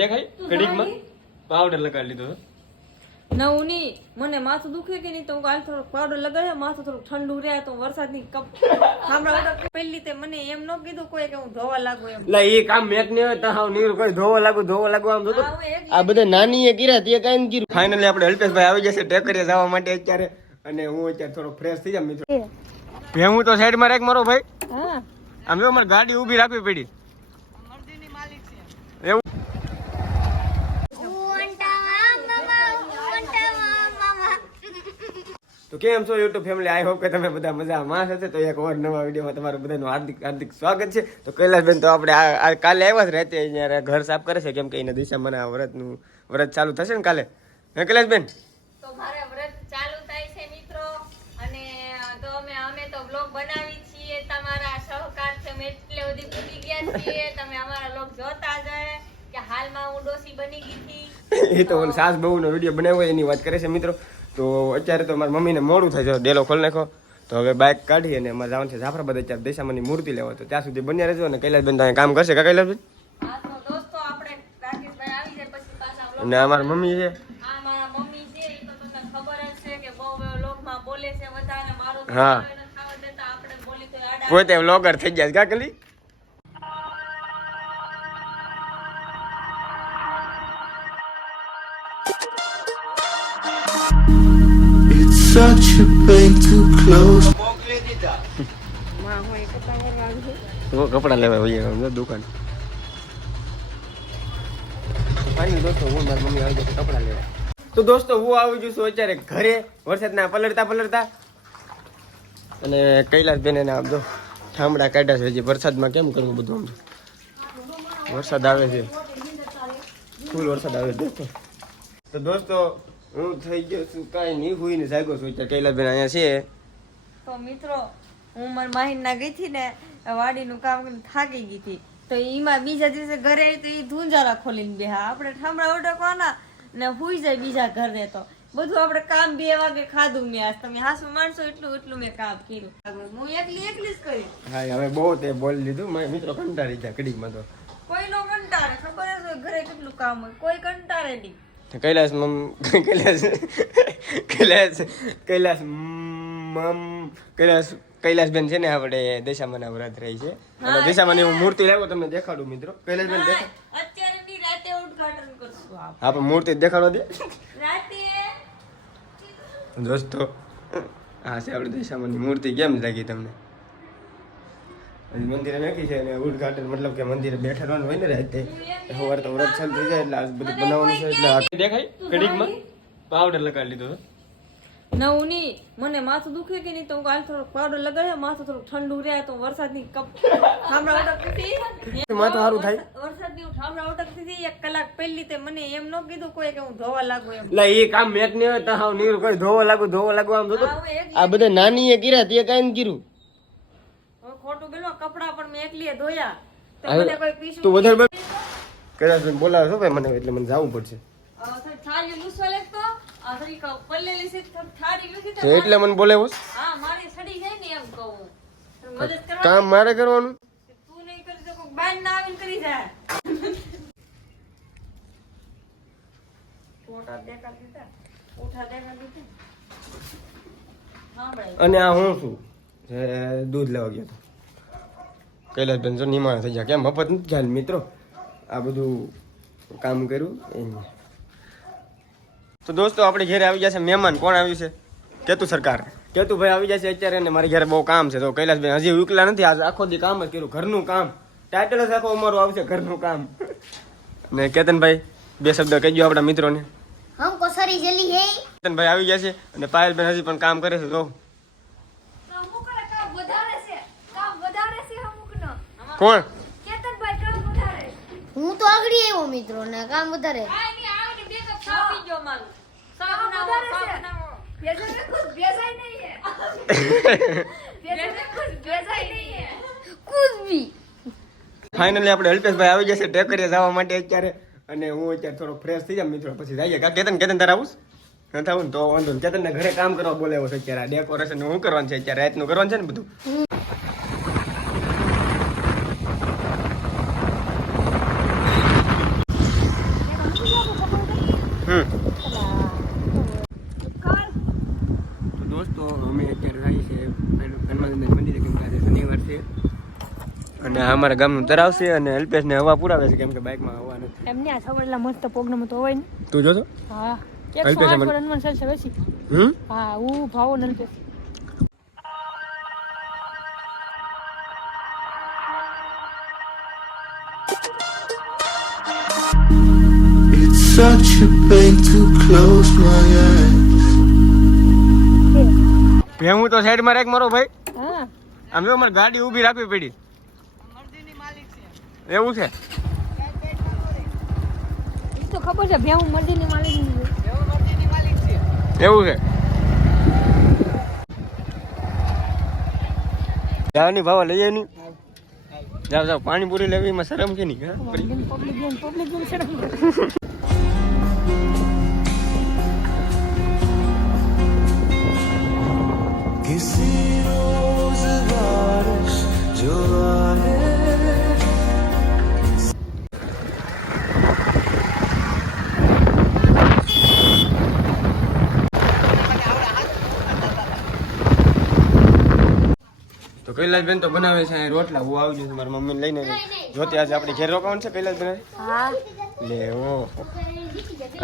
દેખાય? ઘડીકમાં? પાવડર લગાડી લીધો નવું ની મને માથું દુખે કે નહીં તો હું કાલ થોડુંક પાવડર લગાડ્યો માથું થોડું ઠંડુ રહે તો વરસાદની કપ સાંભળા પહેલી તે મને એમ ન કીધું કોઈ કે હું ધોવા લાગુ એમ. લા એ કામ મેક ને હોય તો હાવ નીર કોઈ ધોવા લાગુ ધોવા લાગુ આમ જોતો આ બધા નાની એ કિરા તે કાંઈ કીધું ફાઇનલી આપણે અલ્પેશભાઈ આવી જશે ટેકરીએ જવા માટે અત્યારે. અને હું અત્યારે થોડો ફ્રેશ થઈ જામ મિત્રો. ભેમું તો સાઈડમાં રાખ મારો ભાઈ. હા. આમ જો મારે ગાડી ઊભી રાખવી પડી. એવું. તો કેમ છો યુટ્યુબ ફેમિલી આઈ હોપ કે તમે બધા મજામાં હશે. તો એક વાર નવા વિડીયોમાં તમારું બધાનું હાર્દિક હાર્દિક સ્વાગત છે. તો કૈલાસબેન તો આપણે આ કાલે આવ્યા જ રહેતે અહીંયા ઘર સાફ કરે છે. કેમ કે એના દિશામાં આ વ્રતનું વ્રત ચાલુ થશે ને કાલે? હે કૈલાસબેન? તો મારે વ્રત ચાલુ થાય છે મિત્રો. અને તો અમે અમે તો બ્લોગ બનાવી છીએ. તમારા સહકાર છે અમે એટલે સુધી પૂરી ગયા છીએ. તમે અમારા બ્લોગ જોતા જ કે હાલમાં હું ડોસી બની ગઈ હતી. એ તો સાસ સાસ બહુનો વીડિયો બનાવ્યો એની વાત કરે છે મિત્રો. તો અત્યારે તો મારી મમ્મીને મોડું થાય છે. ડેલો ખોલી નાખો તો હવે બાઇક કાઢી અને અમારે જવાનું છે જાફરાબાદ. અત્યારે દેશામાંની મૂર્તિ લેવા. તો ત્યાં સુધી બન્યા રહેજો અને કૈલાસબેન તો અહીંયા કામ કરશે કા કૈલાસબેન? હા અને અમારા મમ્મી છે? આ મારા મમ્મી થઈ એ કા તમને such a pain to close. તો કપડા લેવા સમજો દુકાન. દોસ્તો હું મારી મમ્મી આવી જશે કપડા લેવા. તો દોસ્તો હું આવી જઉં છું અત્યારે ઘરે વરસાદના પલળતા પલળતા. અને કૈલાસ બેન એને આપજો ઠામડા કાઢ્યા છે હજી વરસાદમાં કેમ કરવું બધું આમ? વરસાદ આવે છે. ફૂલ વરસાદ આવે છે દોસ્તો. તો દોસ્તો હું થઈ ગયો છું કાંઈ નહીં હુઈને જાગ્યો છું. અત્યારે કૈલાસ બેન અહીંયા છે. તો મિત્રો હું મારી માહીના ગઈ હતી ને વાડીનું કામ થાકી ગઈ હતી. તો એમાં બીજા દિવસે ઘરે આવી તો એ ધૂંજારા ખોલીને બેહા. આપણે ઠામડા ઉડકવાના ને હુઈ જાય બીજા ઘરે તો. બધું આપણે કામ બે વાગે ખાધું મેં આજ. તમે હાસુ માણસો એટલું એટલું મેં કામ કર્યું. હું એકલી એકલી જ કરી. હા હવે બહુ તે બોલી લીધું. મારા મિત્રો કંટાળી ગયા કડીકમાં તો. કોઈ નો કંટાળે? ખબર જ હોય ઘરે કેટલું કામ હોય. કોઈ કંટાળે નહીં. કૈલાસ મમ કૈલાસ કૈલાસ કૈલાસ મમ કૈલાસ કૈલાસબેન છે ને આપણે દેશામાં વ્રત રહી છે અને દેશામાં હું મૂર્તિ લાવ્યો તમને દેખાડું મિત્રો કૈલાસબેન દેખા અત્યારે બી રાતે ઉદ્ઘાટન કરશું આપ આપણે મૂર્તિ દેખાડો દે રાતે દોસ્તો હા છે આપણે દેશામાંની મૂર્તિ કેમ લાગી તમને મંદિરે નાખી છે અને ઉદઘાટન મતલબ કે મંદિરે બેઠા રહેવાનું હોય ને રાતે સવાર તો વ્રત ચાલુ થઈ જાય એટલે આ બધું બનાવવાનું છે એટલે દેખાય? કડીકમાં પાવડર લગાડી લીધો નવું નહીં. મને માથું દુખે કે નહીં તો હું કાલ થોડુંક પાવડર લગાડ્યો માથું થોડુંક ઠંડુ રહે તો વરસાદની કપ ઠામડા ઉટકતી હતી. માથું સારું થાય. વરસાદની હું ઠામડા ઉટકતી હતી. એક કલાક પહેલી તે મને એમ ન કીધું કોઈ કે હું ધોવા લાગુ એમ. એટલે એ કામ મેક નહીં હોય તો હાવ નીર કોઈ ધોવા લાગુ ધોવા લાગુ આમ જોતો. આ બધા નાની એ કર્યા તે કાઈ ન કર્યું. ખોટું કપડા પણ મેં એકલીએ ધોયા. તો મને કોઈ પીછું તું વધારે કદાચ બોલાવે છો ભાઈ મને એટલે મને જવું પડશે. થાળી લૂસવા લેતો આ થોડી પલ્લે પલ્લેલી થાળી લૂસી તો એટલે મને બોલાવો છો? હા મારી સડી જાય ને એમ કહું મદદ કરવા કામ મારે કરવાનું? તું નહીં કરી તો બાર ના આવીને કરી જાય. ફોટા દેખા દીધા. ઉઠા દેખા દીધા. અને આ હું છું? દૂધ લેવા ગયો હતો. કૈલાસબેન જો નિમાણ થઈ જાય કેમ? મફત નથી ખ્યાલ મિત્રો? આ બધું કામ કર્યું એમ. તો દોસ્તો આપણે ઘરે આવી ગયા છે. મહેમાન કોણ આવ્યું છે? કેતુ સરકાર. કેતુ ભાઈ આવી જશે અત્યારે અને મારી ઘરે બહુ કામ છે. તો કૈલાસભાઈ હજી ઉકલા નથી. આજે આખો દી કામ જ કર્યું. ઘરનું કામ. ટાઇટલ જ આખો અમારું આવશે ઘરનું કામ. ને કેતનભાઈ બે શબ્દ કહી કહેજો આપણા મિત્રોને. હમકો સરી જલી હે. કેતનભાઈ આવી ગયા છે અને પાયલભાઈ હજી પણ કામ કરે છે. તો કોણ? હું તો આગળી આવ્યો મિત્રો ને કામ વધારે. ફાઇનલી આપણે અલ્પેશભાઈ આવી જશે ટેક કરીએ જવા માટે અત્યારે. અને હું અત્યારે થોડો ફ્રેશ થઈ જાય મિત્રો પછી જઈએ. કા કેતન કેતન તારા આવું ન થવું તો વાંધો કેતન ઘરે કામ કરવા બોલાવ્યો છે અત્યારે. આ ડેકોરેશન હું કરવાનું છે અત્યારે? રાતનું કરવાનું છે ને બધું? અમારા ગામનું તરાવશે અને અને અલ્પેશને હવા પુરાવે છે કેમ કે બાઇકમાં હવા નથી. એમને આ સવારેલા મસ્ત પ્રોગ્રામ તો હોય ને. તું જોતો હા. અલ્પેશ એકસો આઠ સર છે બેસી? હમ? હા હું ભાવો ને Alpesh. Such a pain to close my eyes. ભેમું તો સાઈડમાં રાખ મારો ભાઈ. અમે આમ જો અમારે ગાડી ઊભી રાખવી પડી. એવું છે? તો ખબર છે ભેહું મરજીની માલિક એવું છે? જાવની ભાવા લઈએ નહીં જાવ જાવ પાણીપુરી લેવી એમાં શરમ કે નહીં કિસી રોજ બારિશ જો પબ્લિક તો કૈલાસબેન તો બનાવે છે રોટલા. હું આવજો છે મારા મમ્મીને લઈને જોતી આજે આપણે ઘેર રોકાવાનું છે કૈલાસબેન હા. લે ઓ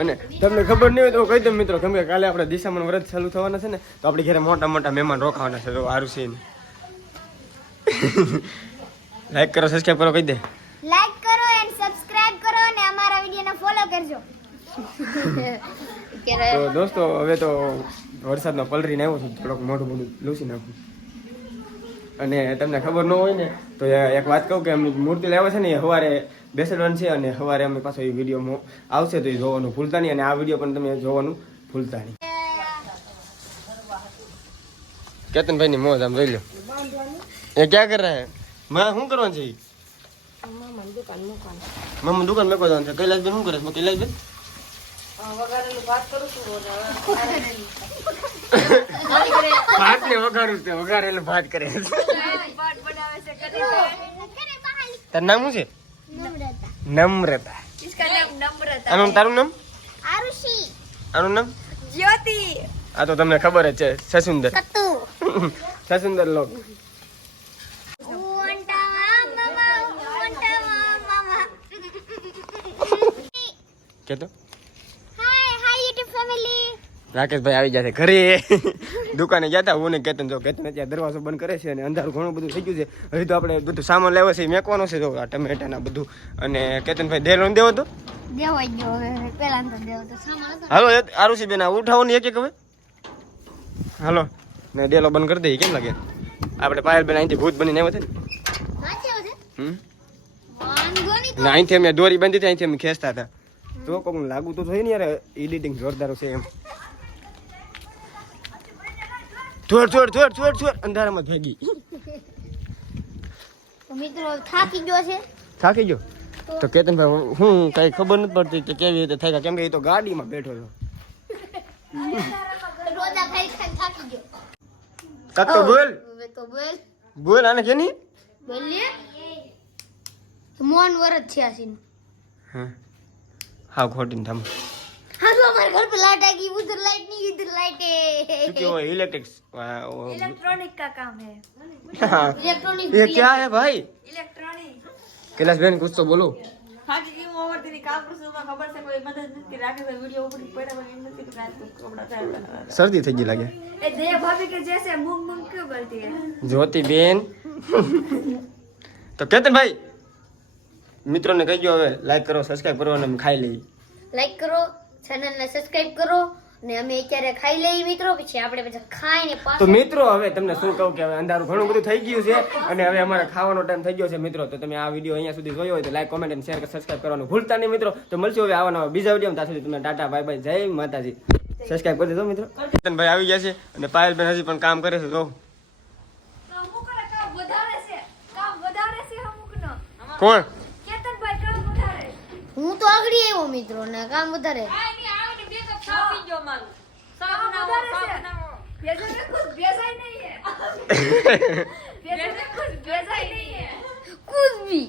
અને તમને ખબર નહીં હોય તો કહી દઉં મિત્રો કેમ કે કાલે આપણે દિશામાં વ્રત ચાલુ થવાના છે ને તો આપણે ઘરે મોટા મોટા મહેમાન રોકાવાના છે તો સારું છે લાઈક કરો સબસ્ક્રાઈબ કરો કહી દે. લાઈક કરો એન્ડ સબસ્ક્રાઇબ કરો અને અમારા વિડીયોને ફોલો કરજો. તો દોસ્તો હવે તો વરસાદનો પલરીને આવ્યો છું થોડોક મોઢું મોઢું લૂસી નાખું. અને તમને ખબર ન હોય ને, તો એક વાત કહું કે અમે મૂર્તિ લેવા છે ને, એ સવારે બેસડવાની છે અને સવારે અમે પાછો એ વીડિયો આવશે તો એ જોવાનું ભૂલતા નહીં અને આ વીડિયો પણ તમે જોવાનું ભૂલતા નહીં. કેતનભાઈ ની મોજ, આમ જોઈ લો. એ ક્યાં કર રહા? મેં, શું કરવાનું છે મમ્મી દુકાન મેં જવાનું છે. કૈલાસબેન શું કરે છે? કૈલાસબેન? ભાત ને વઘારું છે વઘારેલું ભાત કરે તારું નામ શું છે? નમ્રતા. આનું તારું નામ? આરુષિ આનું નામ? જ્યોતિ આ તો તમને ખબર જ છે સસુંદર. સસુંદર લોક. કેતો હાય હાય યુટ્યુબ ફેમિલી રાકેશભાઈ આવી જશે ઘરે. દુકાને જતા હું ને કેતન. જો કેતન અત્યારે દરવાજો બંધ કરે છે અને અંધારું ઘણું બધું થઈ ગયું છે. હજી તો આપણે બધું સામાન લેવા છે મેકવાનો છે. જો આ ટમેટાના બધું. અને કેતનભાઈ દેર નો દેવો તો હાલો આરુષી બેન ઉઠાવો ને એક એક હવે. હાલો ને ડેલો બંધ કરી દઈએ કેમ લાગે? આપણે પાયલ બેન અહીંથી ભૂત બનીને આવ્યા છે છે? ને અહીંથી અમે દોરી બાંધી હતી અહીંથી અમે ખેંચતા હતા. તો કોક લાગુ તો થઈ ને યાર એડિટિંગ જોરદાર છે એમ. થોડ થોડ થોડ થોડ થોડ અંધારામાં ભેગી. મિત્રો થાકી ગયો છે? થાકી ગયો? તો કેતન ભાઈ હું કઈ ખબર નથી પડતી કે કેવી રીતે થાય કેમ કે એ તો ગાડીમાં બેઠો છો. કાક તો બોલ. તો બોલ. બોલ આને કે નહીં? બોલીએ. મોન વરત છે. આસીન હા. હા ખોટી થામ हाँ तो हमारे घर पे लाइट आएगी उधर लाइट नहीं इधर लाइट क्योंकि वो इलेक्ट्रिक इलेक्ट्रॉनिक का काम है इलेक्ट्रॉनिक ये क्या है भाई इलेक्ट्रॉनिक कैलाश बहन कुछ तो बोलो થાકી ગઈ હું ઓવરથી કામ કરું છું મને ખબર છે કોઈ મદદ નથી કરી રાખે છે વિડીયો ઉપર પડ્યા પણ એમ નથી કે રાત કપડા થાય सर्दी થઈ ગઈ લાગે ए दे भाभी के जैसे मुंह मुंह क्यों करती है જ્યોતિ બેન તો કેતન ભાઈ મિત્રોને કહીજો હવે લાઈક કરો સબસ્ક્રાઇબ કરો અને અમે ખાઈ લઈએ લાઈક કરો ચેનલ ને સબસ્ક્રાઇબ કરો ને અમે અત્યારે ખાઈ લઈએ મિત્રો. પછી આપણે પછી ખાઈને તો મિત્રો હવે તમને શું કહું કે હવે અંધારું ઘણું બધું થઈ ગયું છે અને હવે અમારે ખાવાનો ટાઈમ થઈ ગયો છે મિત્રો. તો તમે આ વીડિયો અહીંયા સુધી જોયો હોય તો લાઈક કોમેન્ટ અને શેર સબસ્ક્રાઇબ કરવાનું ભૂલતા નહીં મિત્રો. તો મળશું હવે આવા બીજા વીડિયો ત્યાં સુધી તમને ટાટા બાય બાય જય માતાજી. સબસ્ક્રાઇબ કરી દેજો મિત્રો. ભાઈ આવી ગયા છે અને પાયલબેન હજી પણ કામ કરે છે. જો. અમુક ને કામ વધારે છે. કામ વધારે છે અમુકનો. કોણ? કેતનભાઈ કામ વધારે. હું તો આગળ આવ્યો મિત્રો ને કામ વધારે. થાકી ગયો મારું સાબ બનાવો સાબ બનાવો भेजा में कुछ भेजा ही नहीं है भेजा में कुछ भेजा ही नहीं है कुछ भी